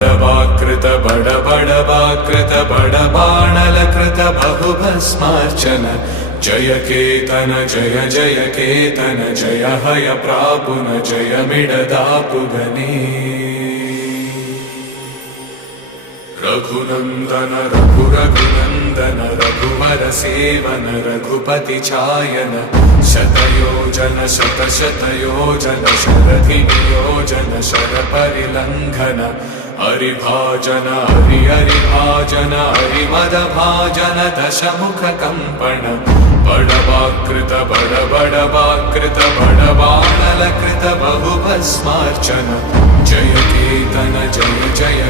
बडवाकृत बडबडवाकृत बडबाणलकृत बहुभस्मार्चन जय केतन जय जय केतन जय हय प्रापुन जय मिडदापुगने रघुनंदन रघुरघुनंदन रघुवर सेवन रघुपति छायन शतयोजन शतशतयोजन शरधि नियोजन शरपरिलंघन हरिभाजन हरिभाजन हरिमदभाजन दशमुख कंपन बडवाकृत बडबडवाकृत बडबाणलकृत बहुभस्मार्चन जय केतन जय जय